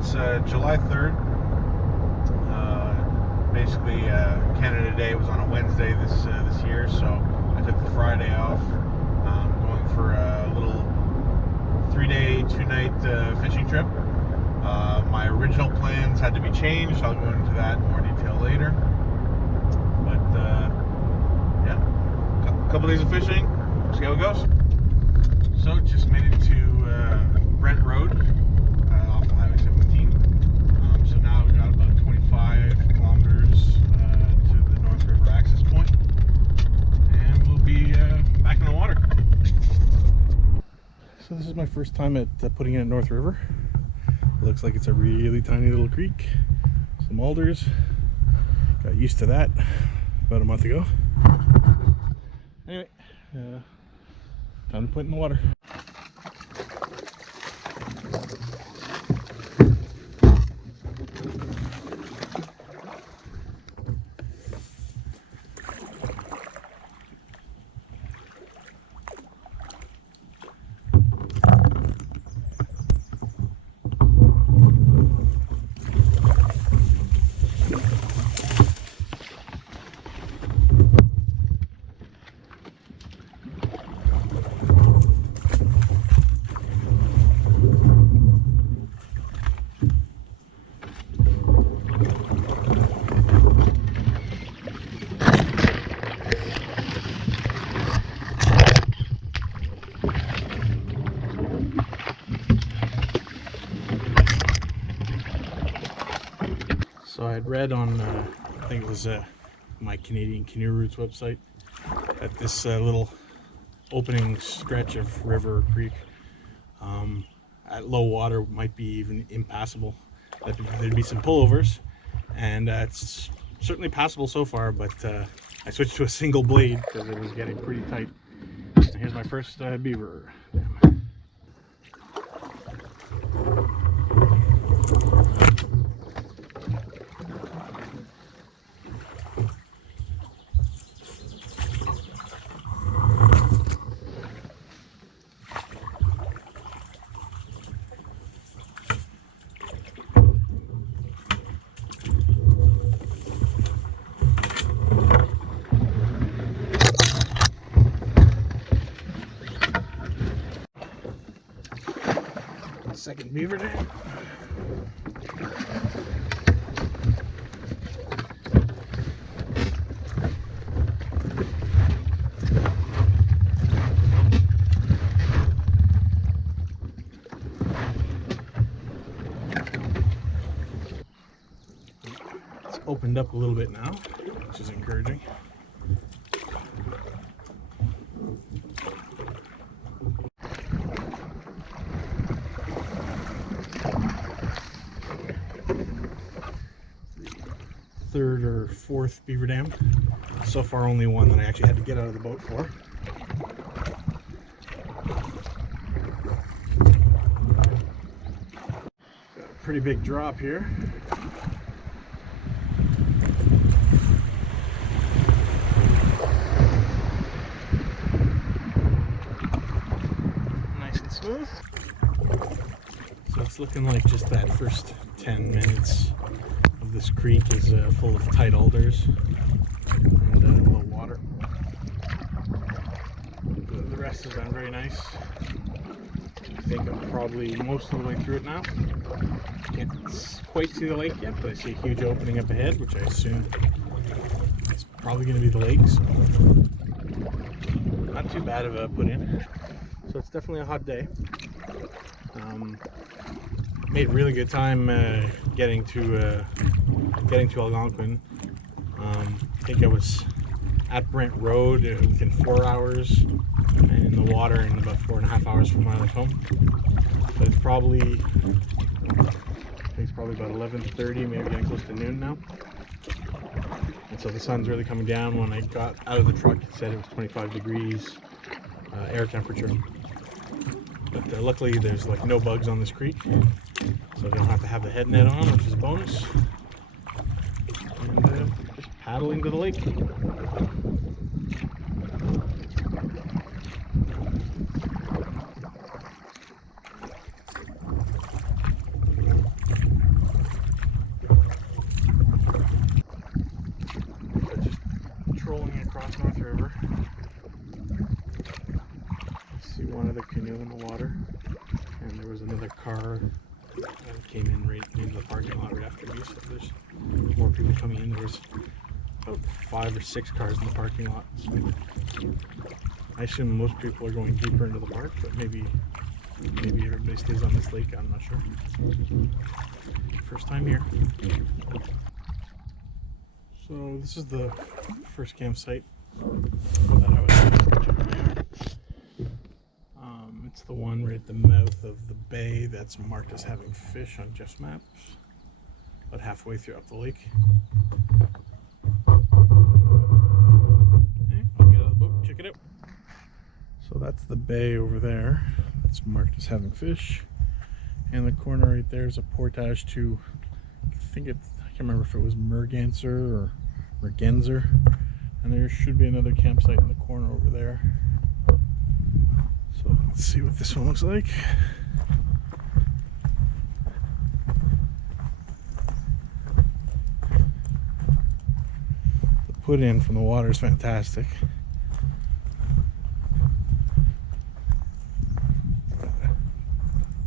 It's July 3rd. Basically, Canada Day was on a Wednesday this year, so I took the Friday off. Going for a little 3-day, 2-night fishing trip. My original plans had to be changed. I'll go into that in more detail later. But yeah, a couple days of fishing. See how it goes. So just made it to Brent Road off the Highway 17. So now we've got about 25 kilometers to the North River access point, and we'll be back in the water. So this is my first time at putting in at North River. It looks like it's a really tiny little creek. Some alders. Got used to that about a month ago. Anyway, time to put in the water. So I had read on, I think it was my Canadian Canoe Routes website, that this little opening stretch of river or creek at low water might be even impassable. That there'd be some pullovers, and it's certainly passable so far, but I switched to a single blade because it was getting pretty tight. Here's my first beaver. Second beaver dam. It's opened up a little bit now, which is encouraging. Third or fourth beaver dam. So far only one that I actually had to get out of the boat for. Got a pretty big drop here. Nice and smooth. So it's looking like just that first 10 minutes this creek is full of tight alders and low water. The rest has been very nice. I think I'm probably most of the way through it now. Can't quite see the lake yet, but I see a huge opening up ahead, which I assume is probably going to be the lake. So not too bad of a put in. So it's definitely a hot day. Made really good time getting to Algonquin. I think I was at Brent Road within 4 hours, and in the water in about 4.5 hours from when I left home. But it's probably about 11:30, maybe getting close to noon now. And so the sun's really coming down. When I got out of the truck, it said it was 25 degrees air temperature. But luckily there's like no bugs on this creek, so I don't have to have the head net on, which is a bonus. And just paddling to the lake. one other canoe in the water, and there was another car that came in right into the parking lot right after me. So there's more people coming in. There was about 5 or 6 cars in the parking lot. So I assume most people are going deeper into the park, but maybe everybody stays on this lake. I'm not sure. First time here. So this is the first campsite that I was at. It's the one right at the mouth of the bay that's marked as having fish on Jeff's maps, about halfway through up the lake. Okay, I'll get out of the boat, check it out. So that's the bay over there. It's marked as having fish. And the corner right there is a portage to, I can't remember if it was Merganser or Mergenser. And there should be another campsite in the corner over there. So let's see what this one looks like. The put in from the water is fantastic.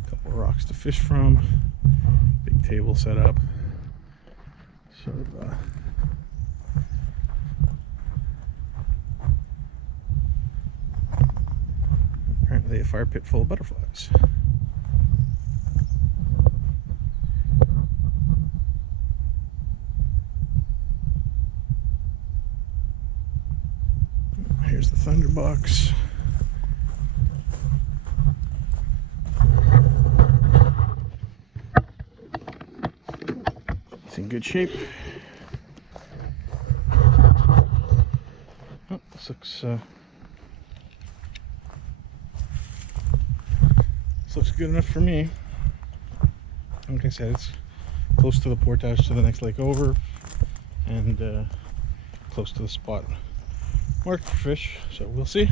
Couple of rocks to fish from. Big table set up. Sort of apparently a fire pit full of butterflies. Here's the Thunderbox. It's in good shape. Oh, this looks good enough for me. Like I said, it's close to the portage to the next lake over, and close to the spot marked for fish, so we'll see.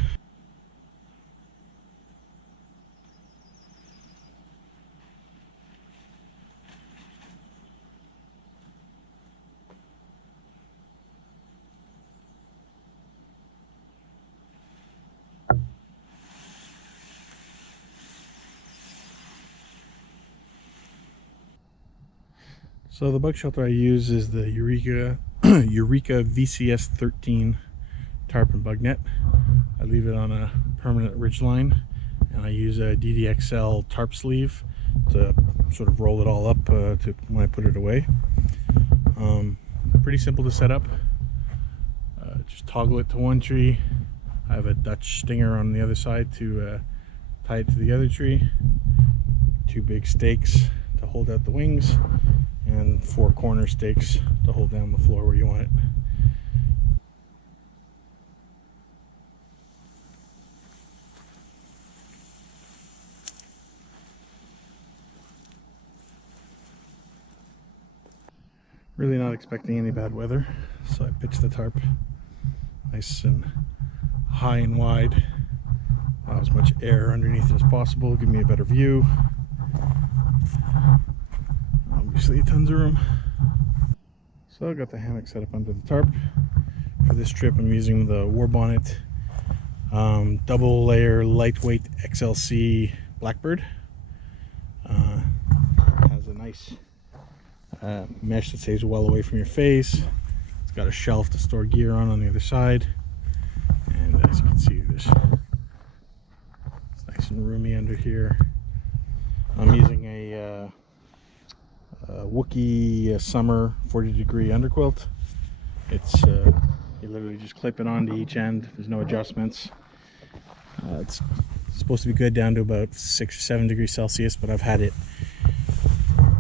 So the bug shelter I use is the Eureka VCS 13 tarp and bug net. I leave it on a permanent ridge line, and I use a DDXL tarp sleeve to sort of roll it all up to when I put it away. Pretty simple to set up. Just toggle it to one tree. I have a Dutch stinger on the other side to tie it to the other tree. 2 big stakes to hold out the wings, and 4 corner stakes to hold down the floor where you want it. Really not expecting any bad weather, so I pitched the tarp nice and high and wide. Allow as much air underneath it as possible, give me a better view. Obviously tons of room. So I got the hammock set up under the tarp. For this trip I'm using the Warbonnet double layer lightweight XLC Blackbird. Has a nice mesh that stays well away from your face. It's got a shelf to store gear on the other side, and as you can see, it's nice and roomy under here. I'm using a Wookiee Summer 40-degree underquilt. It's you literally just clip it onto each end. There's no adjustments. It's supposed to be good down to about 6 or 7 degrees Celsius, but I've had it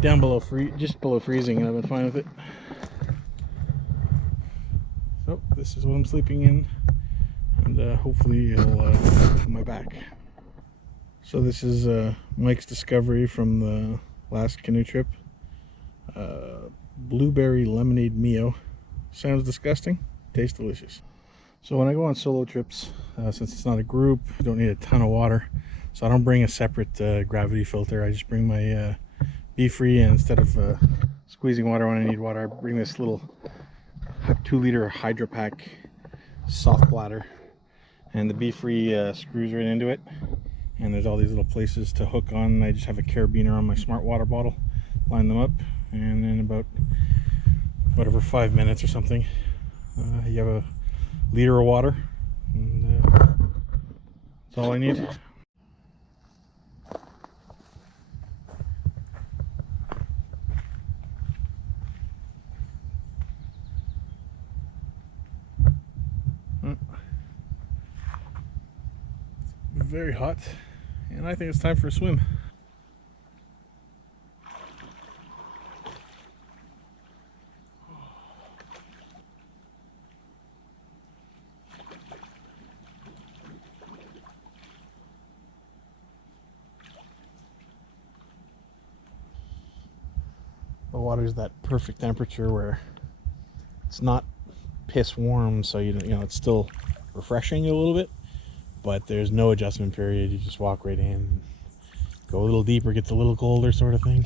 down below just below freezing, and I've been fine with it. So this is what I'm sleeping in, and hopefully it'll come my back. So this is Mike's discovery from the last canoe trip. Blueberry lemonade Mio. Sounds disgusting, tastes delicious. So when I go on solo trips, since it's not a group, I don't need a ton of water, so I don't bring a separate gravity filter. I just bring my Be Free, and instead of squeezing water when I need water, I bring this little 2-liter Hydro Pack soft bladder, and the Be Free screws right into it. and there's all these little places to hook on. I just have a carabiner on my smart water bottle, line them up, and in about whatever 5 minutes or something, you have a liter of water, and that's all I need. Very hot, and I think it's time for a swim. The water's that perfect temperature where it's not piss warm, so you know it's still refreshing a little bit, but there's no adjustment period. You just walk right in, go a little deeper, gets a little colder, sort of thing.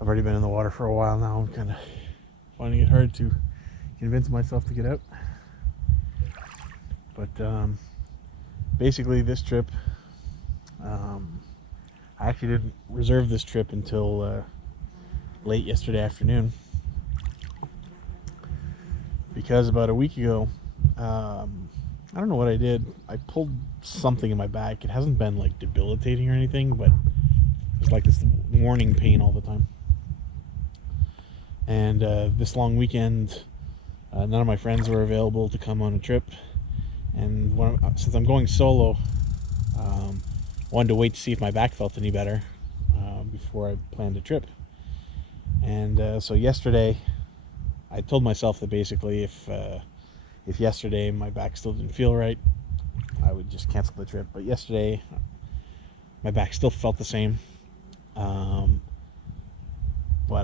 I've already been in the water for a while now. I'm kind of finding it hard to convince myself to get out. But basically this trip, I actually didn't reserve this trip until late yesterday afternoon, because about a week ago, I don't know what I did. I pulled something in my back. It hasn't been like debilitating or anything, but it's like this warning pain all the time. And this long weekend, none of my friends were available to come on a trip. And since I'm going solo, wanted to wait to see if my back felt any better before I planned a trip. And so yesterday, I told myself that basically if yesterday my back still didn't feel right, I would just cancel the trip. But yesterday, my back still felt the same. But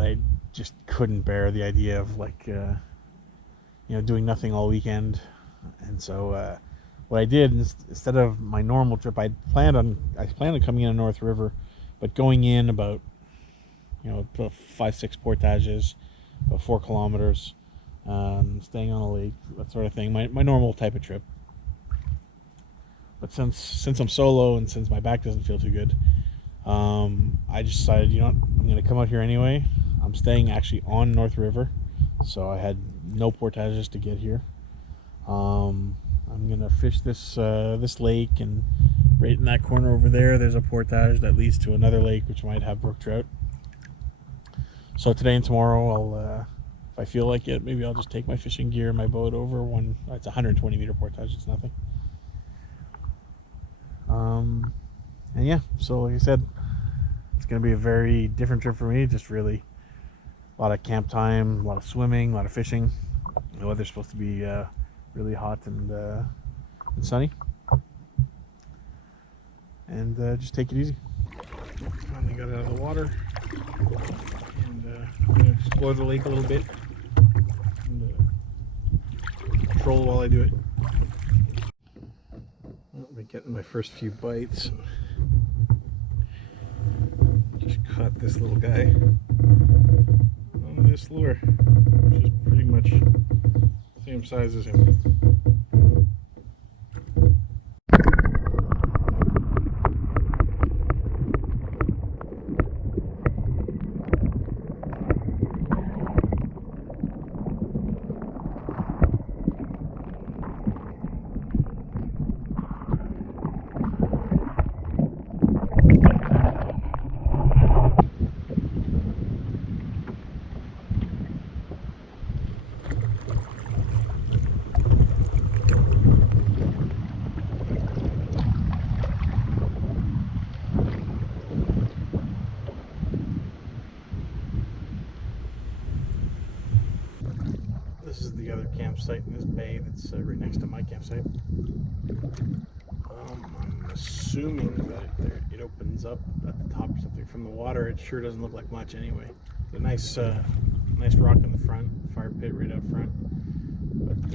I just couldn't bear the idea of doing nothing all weekend. And so what I did, instead of my normal trip, I planned on coming in on North River, but going in about 5-6 portages, about 4 kilometers, staying on a lake, that sort of thing. My normal type of trip. But since I'm solo and since my back doesn't feel too good, I just decided, I'm going to come out here anyway. I'm staying actually on North River, so I had no portages to get here. I'm going to fish this lake, and right in that corner over there, there's a portage that leads to another lake which might have brook trout. So today and tomorrow, I'll if I feel like it, maybe I'll just take my fishing gear and my boat over. It's a 120 meter portage, it's nothing. And yeah, so like I said, it's going to be a very different trip for me. Just really a lot of camp time, a lot of swimming, a lot of fishing. The weather's supposed to be really hot and sunny. And just take it easy. Finally got out of the water, and I'm going to explore the lake a little bit and control while I do it. I'm getting my first few bites. Just caught this little guy on this lure, which is pretty much the same size as him. This is the other campsite in this bay that's right next to my campsite. I'm assuming that it opens up at the top or something from the water. It sure doesn't look like much anyway. A nice rock in the front, fire pit right up front. But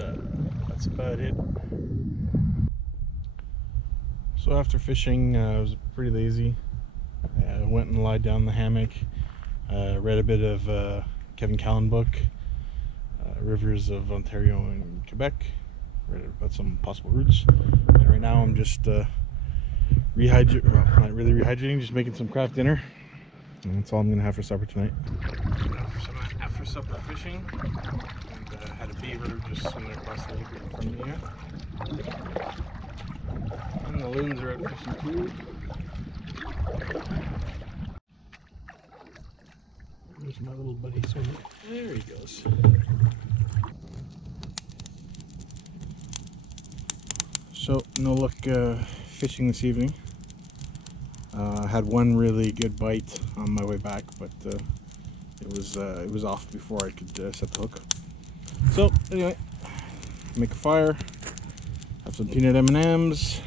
that's about it. So after fishing, I was pretty lazy. I went and lied down in the hammock. Read a bit of Kevin Callan book, Rivers of Ontario and Quebec. Read about some possible routes. And right now I'm just well, not really rehydrating, just making some craft dinner. And that's all I'm gonna have for supper tonight. For some after supper fishing, and had a beaver just swimming across the lake in front of me here. And the loons are out fishing too. There's my little buddy swimming. There he goes. So no luck fishing this evening. I had one really good bite on my way back, but it was off before I could set the hook. So anyway, make a fire, have some peanut M&Ms,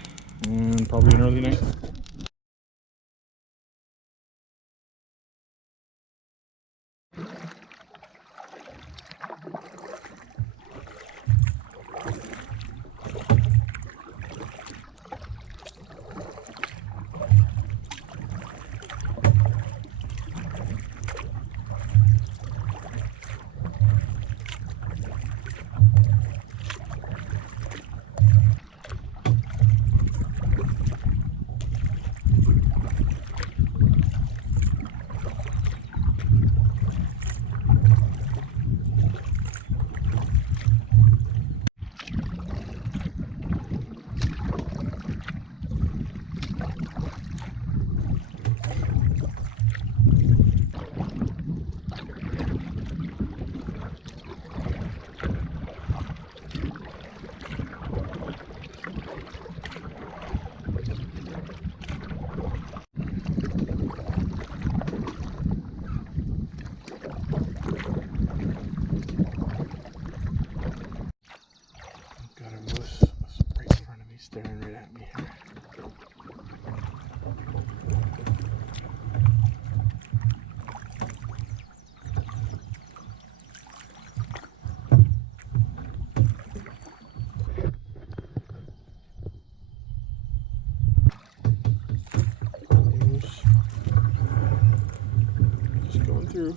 and probably an early night. Staring right at me here. Just going through.